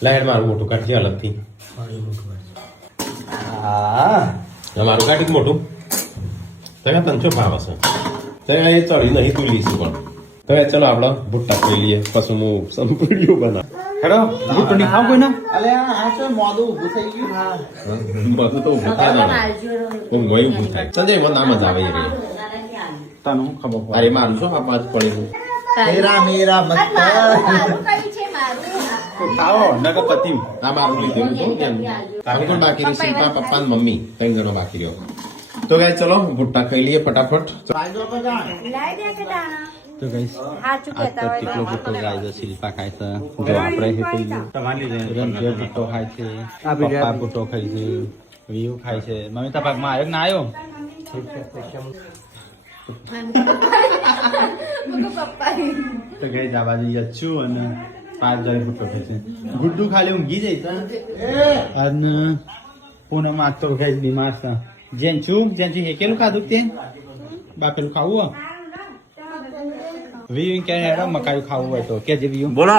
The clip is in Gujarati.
લાયર મારું મોટું કાઢી અલગથી મારું કાઢી મોટું તમે તને શું ભાવ હશે તો એ ચડી નહીં તું લઈશું પણ તો ચલો આપડે ભુટ્ટા ખાઈ લઈએ પછી હું સંપૂર્ણ બનાવ હેડો ભુટ્ટો નહીં ખાવ કોઈ ના મોડું ઊભું થઈ ગયું બધું તો ઊભું થાય ઊભું થાય સંજય મને નામ જ આવે તને ખબર અરે મારું શું આ પાછ પડેલું મેરા ખાઓ નગર પતિ આ મારું લીધેલું તો તારું પણ બાકી રહી શિલ્પા પપ્પા ને મમ્મી 3 જણો બાકી રહ્યો તો ગાઈસ ચલો ભુટ્ટા ખાઈ લઈએ ફટાફટ તો ગાઈસ કેટલો ભુટ્ટો ગાઈસ શિલ્પા ખાય છે જો આપણે રંજે ભુટ્ટો ખાય છે પપ્પા ભુટ્ટો ખાય છે વ્યુ ખાય છે મમ્મી તા પાકમાં આવ્યો ના આવ્યો તો ગાઈસ આ બાજુ યચ્છુ અને 5 જણ ભુટ્ટો ખાય છે ગુડ્ડુ ખાલી ઊંઘી જાય અને પૂનમ આજ તો ગાઈસ બીમાર છે જેન હેકેલું ખાધું તે બાપેલું ખાવું વીયું કે મકાઈ ખાવું હોય તો કે જે વીયું બોલો